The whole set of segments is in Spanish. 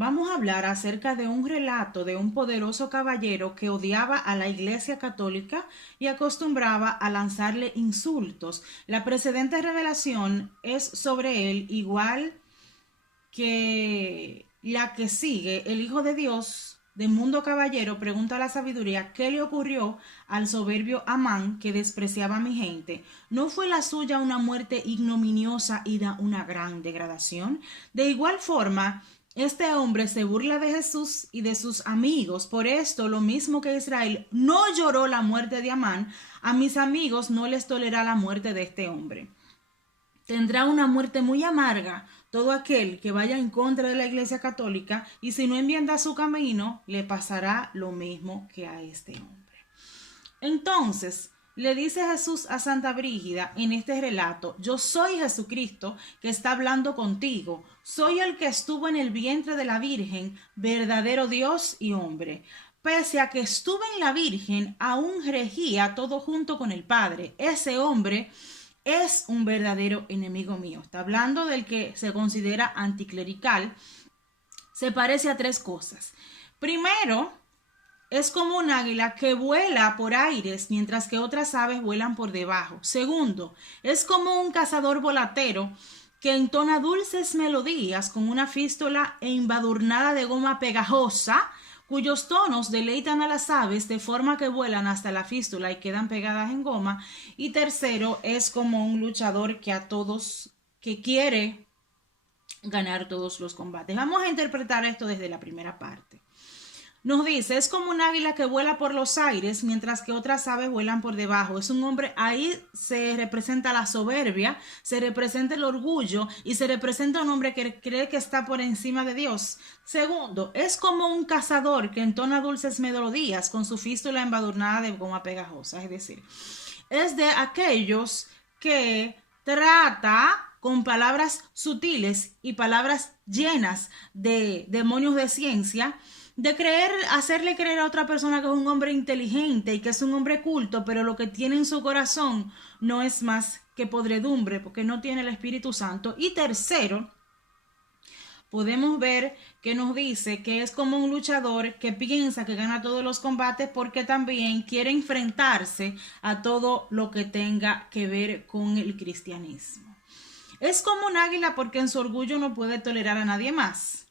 Vamos a hablar acerca de un relato de un poderoso caballero que odiaba a la Iglesia Católica y acostumbraba a lanzarle insultos. La precedente revelación es sobre él, igual que la que sigue. El Hijo de Dios, de Mundo Caballero, pregunta a la sabiduría qué le ocurrió al soberbio Amán que despreciaba a mi gente. ¿No fue la suya una muerte ignominiosa y una gran degradación? De igual forma, este hombre se burla de Jesús y de sus amigos. Por esto, lo mismo que Israel no lloró la muerte de Amán, a mis amigos no les tolerará la muerte de este hombre. Tendrá una muerte muy amarga todo aquel que vaya en contra de la Iglesia Católica, y si no enmienda su camino, le pasará lo mismo que a este hombre. Entonces, le dice Jesús a Santa Brígida en este relato: yo soy Jesucristo que está hablando contigo, soy el que estuvo en el vientre de la Virgen, verdadero Dios y hombre. Pese a que estuve en la Virgen, aún regía todo junto con el Padre. Ese hombre es un verdadero enemigo mío. Está hablando del que se considera anticlerical. Se parece a tres cosas. Primero, es como un águila que vuela por aires mientras que otras aves vuelan por debajo. Segundo, es como un cazador volatero que entona dulces melodías con una fístola embadurnada de goma pegajosa, cuyos tonos deleitan a las aves de forma que vuelan hasta la fístula y quedan pegadas en goma. Y tercero, es como un luchador que quiere ganar todos los combates. Vamos a interpretar esto desde la primera parte. Nos dice, es como un águila que vuela por los aires, mientras que otras aves vuelan por debajo. Es un hombre, ahí se representa la soberbia, se representa el orgullo y se representa un hombre que cree que está por encima de Dios. Segundo, es como un cazador que entona dulces melodías con su fístula embadurnada de goma pegajosa. Es decir, es de aquellos que trata con palabras sutiles y palabras llenas de demonios de ciencia, de hacerle creer a otra persona que es un hombre inteligente y que es un hombre culto, pero lo que tiene en su corazón no es más que podredumbre, porque no tiene el Espíritu Santo. Y tercero, podemos ver que nos dice que es como un luchador que piensa que gana todos los combates porque también quiere enfrentarse a todo lo que tenga que ver con el cristianismo. Es como un águila porque en su orgullo no puede tolerar a nadie más.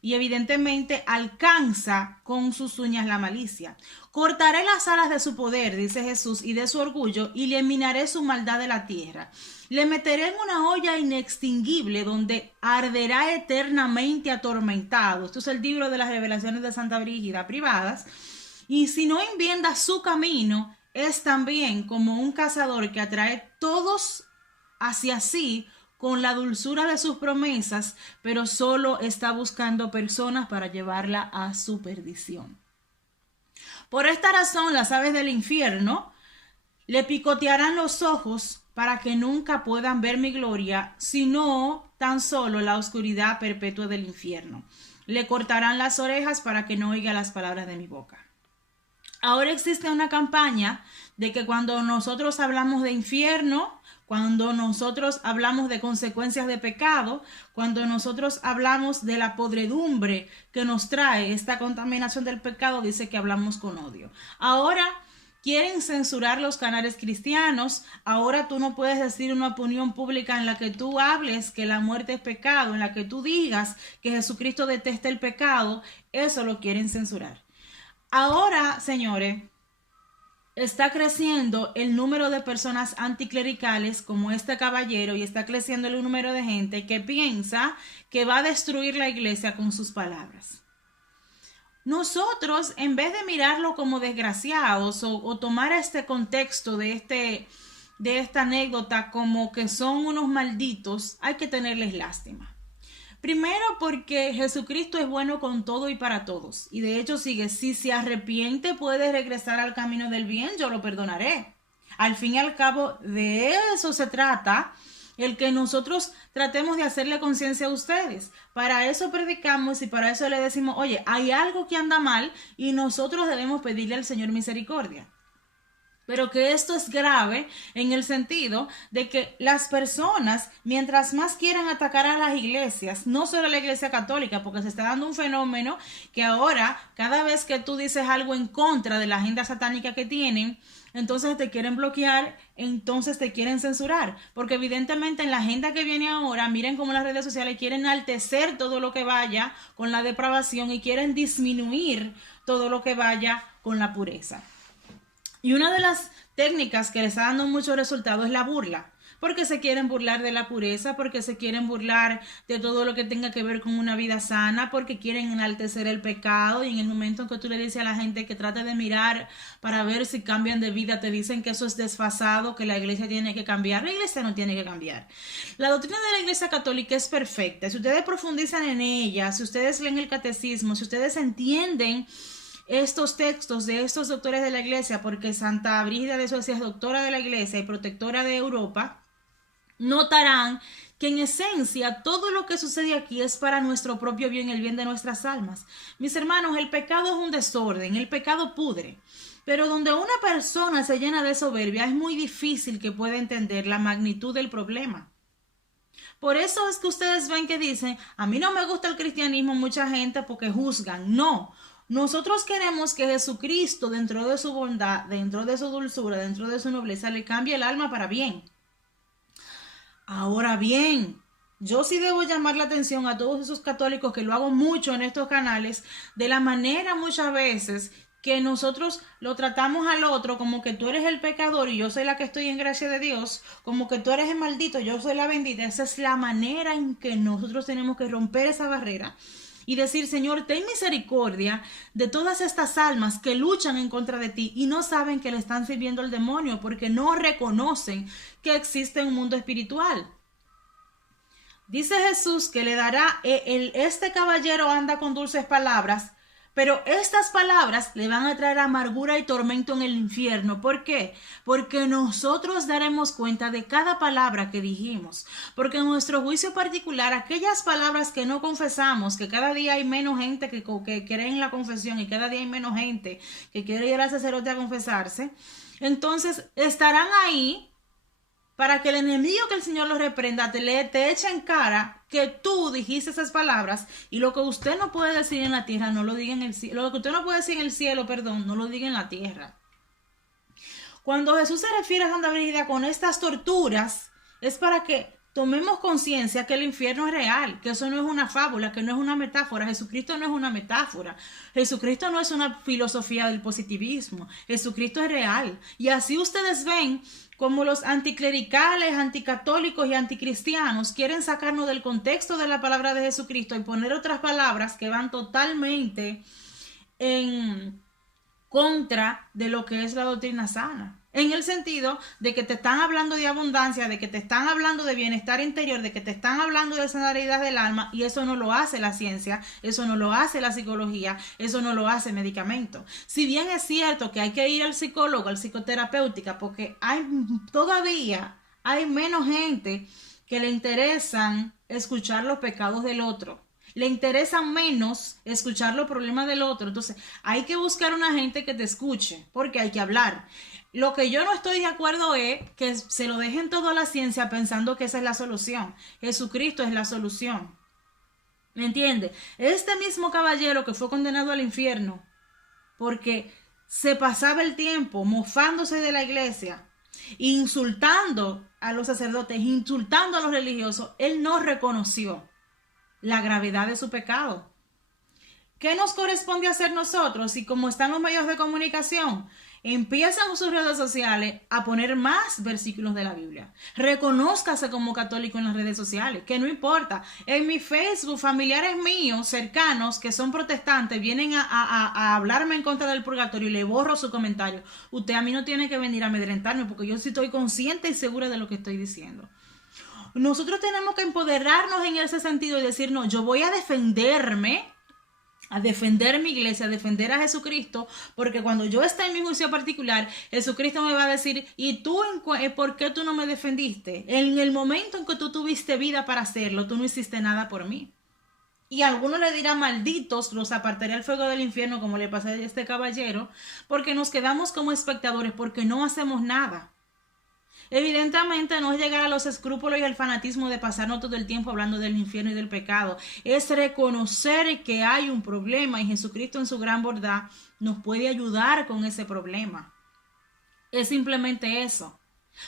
Y evidentemente alcanza con sus uñas la malicia. Cortaré las alas de su poder, dice Jesús, y de su orgullo, y le eliminaré su maldad de la tierra. Le meteré en una olla inextinguible donde arderá eternamente atormentado. Esto es el libro de las revelaciones de Santa Brígida privadas. Y si no enmienda su camino, es también como un cazador que atrae todos hacia sí con la dulzura de sus promesas, pero solo está buscando personas para llevarla a su perdición. Por esta razón, las aves del infierno le picotearán los ojos para que nunca puedan ver mi gloria, sino tan solo la oscuridad perpetua del infierno. Le cortarán las orejas para que no oiga las palabras de mi boca. Ahora existe una campaña de que cuando nosotros hablamos de infierno, cuando nosotros hablamos de consecuencias de pecado, cuando nosotros hablamos de la podredumbre que nos trae esta contaminación del pecado, dice que hablamos con odio. Ahora quieren censurar los canales cristianos. Ahora tú no puedes decir una opinión pública en la que tú hables que la muerte es pecado, en la que tú digas que Jesucristo detesta el pecado. Eso lo quieren censurar. Ahora, señores, está creciendo el número de personas anticlericales como este caballero, y está creciendo el número de gente que piensa que va a destruir la iglesia con sus palabras. Nosotros, en vez de mirarlo como desgraciados o tomar este contexto de esta anécdota como que son unos malditos, hay que tenerles lástima. Primero porque Jesucristo es bueno con todo y para todos. Y de hecho sigue, si se arrepiente puede regresar al camino del bien, yo lo perdonaré. Al fin y al cabo de eso se trata, el que nosotros tratemos de hacerle conciencia a ustedes. Para eso predicamos y para eso le decimos, oye, hay algo que anda mal y nosotros debemos pedirle al Señor misericordia. Pero que esto es grave en el sentido de que las personas, mientras más quieran atacar a las iglesias, no solo a la iglesia católica, porque se está dando un fenómeno que ahora, cada vez que tú dices algo en contra de la agenda satánica que tienen, entonces te quieren bloquear, entonces te quieren censurar. Porque evidentemente en la agenda que viene ahora, miren cómo las redes sociales quieren enaltecer todo lo que vaya con la depravación y quieren disminuir todo lo que vaya con la pureza. Y una de las técnicas que les está dando mucho resultado es la burla, porque se quieren burlar de la pureza, porque se quieren burlar de todo lo que tenga que ver con una vida sana, porque quieren enaltecer el pecado, y en el momento en que tú le dices a la gente que trate de mirar para ver si cambian de vida, te dicen que eso es desfasado, que la iglesia tiene que cambiar. La iglesia no tiene que cambiar. La doctrina de la iglesia católica es perfecta. Si ustedes profundizan en ella, si ustedes leen el catecismo, si ustedes entienden estos textos de estos doctores de la iglesia, porque Santa Brígida de Suecia es doctora de la iglesia y protectora de Europa, notarán que en esencia todo lo que sucede aquí es para nuestro propio bien, el bien de nuestras almas. Mis hermanos, el pecado es un desorden, el pecado pudre. Pero donde una persona se llena de soberbia es muy difícil que pueda entender la magnitud del problema. Por eso es que ustedes ven que dicen, a mí no me gusta el cristianismo mucha gente porque juzgan. No, nosotros queremos que Jesucristo, dentro de su bondad, dentro de su dulzura, dentro de su nobleza, le cambie el alma para bien. Ahora bien, yo sí debo llamar la atención a todos esos católicos, que lo hago mucho en estos canales, de la manera muchas veces que nosotros lo tratamos al otro como que tú eres el pecador y yo soy la que estoy en gracia de Dios, como que tú eres el maldito, yo soy la bendita. Esa es la manera en que nosotros tenemos que romper esa barrera y decir, Señor, ten misericordia de todas estas almas que luchan en contra de ti y no saben que le están sirviendo al demonio porque no reconocen que existe un mundo espiritual. Dice Jesús que le dará, este caballero anda con dulces palabras, pero estas palabras le van a traer amargura y tormento en el infierno. ¿Por qué? Porque nosotros daremos cuenta de cada palabra que dijimos. Porque en nuestro juicio particular, aquellas palabras que no confesamos, que cada día hay menos gente que cree en la confesión y cada día hay menos gente que quiere ir al sacerdote a confesarse, entonces estarán ahí para que el enemigo, que el Señor lo reprenda, te eche en cara que tú dijiste esas palabras, y lo que usted no puede decir en la tierra, no lo diga en el cielo. Lo que usted no puede decir en el cielo, perdón, no lo diga en la tierra. Cuando Jesús se refiere a Santa Brígida con estas torturas, es para que tomemos conciencia que el infierno es real, que eso no es una fábula, que no es una metáfora. Jesucristo no es una metáfora. Jesucristo no es una filosofía del positivismo. Jesucristo es real. Y así ustedes ven como los anticlericales, anticatólicos y anticristianos quieren sacarnos del contexto de la palabra de Jesucristo y poner otras palabras que van totalmente en contra de lo que es la doctrina sana. En el sentido de que te están hablando de abundancia, de que te están hablando de bienestar interior, de que te están hablando de sanidad del alma, y eso no lo hace la ciencia, eso no lo hace la psicología, eso no lo hace el medicamento. Si bien es cierto que hay que ir al psicólogo, al psicoterapéutica, porque todavía hay menos gente que le interesan escuchar los pecados del otro. Le interesa menos escuchar los problemas del otro. Entonces hay que buscar una gente que te escuche, porque hay que hablar. Lo que yo no estoy de acuerdo es que se lo dejen todo a la ciencia pensando que esa es la solución. Jesucristo es la solución. ¿Me entiende? Este mismo caballero que fue condenado al infierno porque se pasaba el tiempo mofándose de la iglesia, insultando a los sacerdotes, insultando a los religiosos, él no reconoció la gravedad de su pecado. ¿Qué nos corresponde hacer nosotros? Y como están los medios de comunicación, empiezan sus redes sociales a poner más versículos de la Biblia. Reconózcase como católico en las redes sociales, que no importa. En mi Facebook, familiares míos cercanos que son protestantes vienen a hablarme en contra del purgatorio y le borro su comentario. Usted a mí no tiene que venir a amedrentarme porque yo sí estoy consciente y segura de lo que estoy diciendo. Nosotros tenemos que empoderarnos en ese sentido y decir, no, yo voy a defenderme, a defender mi iglesia, a defender a Jesucristo, porque cuando yo esté en mi juicio particular, Jesucristo me va a decir, ¿y tú por qué tú no me defendiste? En el momento en que tú tuviste vida para hacerlo, tú no hiciste nada por mí. Y algunos le dirán malditos, los apartaré al fuego del infierno, como le pasó a este caballero, porque nos quedamos como espectadores, porque no hacemos nada. Evidentemente no es llegar a los escrúpulos y al fanatismo de pasarnos todo el tiempo hablando del infierno y del pecado. Es reconocer que hay un problema y Jesucristo en su gran bondad nos puede ayudar con ese problema. Es simplemente eso.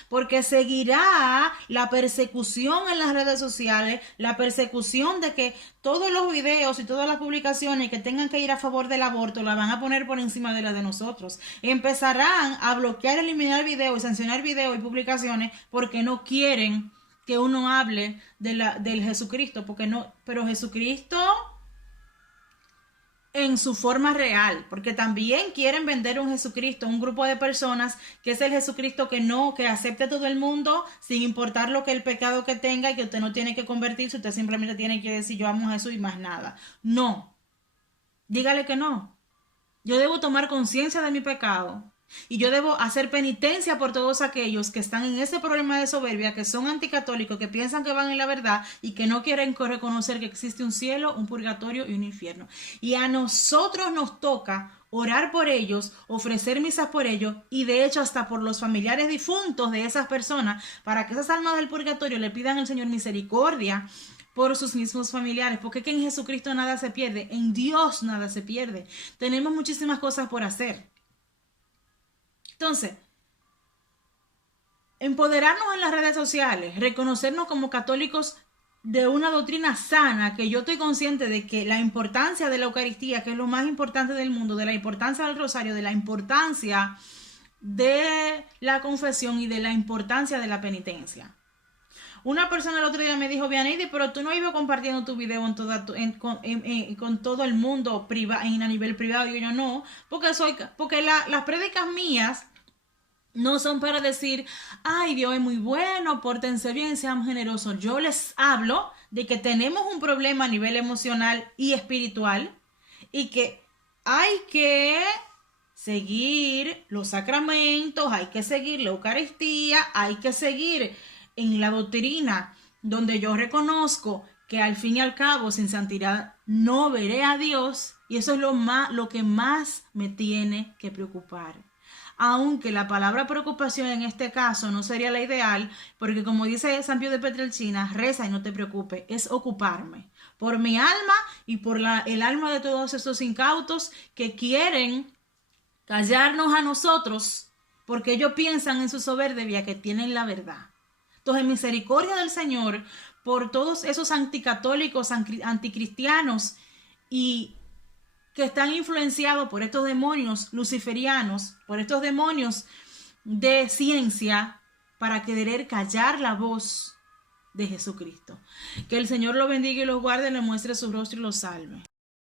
Porque seguirá la persecución en las redes sociales, la persecución de que todos los videos y todas las publicaciones que tengan que ir a favor del aborto la van a poner por encima de la de nosotros. Empezarán a bloquear, eliminar videos y sancionar videos y publicaciones porque no quieren que uno hable del Jesucristo, porque no, pero Jesucristo en su forma real, porque también quieren vender un Jesucristo, un grupo de personas que es el Jesucristo que acepte a todo el mundo sin importar lo que el pecado que tenga y que usted no tiene que convertirse, usted simplemente tiene que decir yo amo a Jesús y más nada. No, dígale que no. Yo debo tomar conciencia de mi pecado y yo debo hacer penitencia por todos aquellos que están en ese problema de soberbia, que son anticatólicos, que piensan que van en la verdad y que no quieren reconocer que existe un cielo, un purgatorio y un infierno. Y a nosotros nos toca orar por ellos, ofrecer misas por ellos y de hecho hasta por los familiares difuntos de esas personas para que esas almas del purgatorio le pidan al Señor misericordia por sus mismos familiares, porque es que en Jesucristo nada se pierde, en Dios nada se pierde. Tenemos muchísimas cosas por hacer. Entonces, empoderarnos en las redes sociales, reconocernos como católicos de una doctrina sana, que yo estoy consciente de que la importancia de la Eucaristía, que es lo más importante del mundo, de la importancia del rosario, de la importancia de la confesión y de la importancia de la penitencia. Una persona el otro día me dijo, Vianeydi, pero tú no ibas compartiendo tu video con todo el mundo a nivel privado. Y yo no, porque las prédicas mías no son para decir, ay, Dios es muy bueno, pórtense bien, sean generosos. Yo les hablo de que tenemos un problema a nivel emocional y espiritual y que hay que seguir los sacramentos, hay que seguir la Eucaristía, hay que seguir en la doctrina donde yo reconozco que al fin y al cabo sin santidad no veré a Dios, y eso es lo que más me tiene que preocupar. Aunque la palabra preocupación en este caso no sería la ideal, porque como dice San Pío de Pietrelcina, reza y no te preocupes, es ocuparme por mi alma y por el alma de todos esos incautos que quieren callarnos a nosotros porque ellos piensan en su soberbia que tienen la verdad. Entonces, misericordia del Señor por todos esos anticatólicos, anticristianos y que están influenciados por estos demonios luciferianos, por estos demonios de ciencia para querer callar la voz de Jesucristo. Que el Señor los bendiga y los guarde, le muestre su rostro y los salve.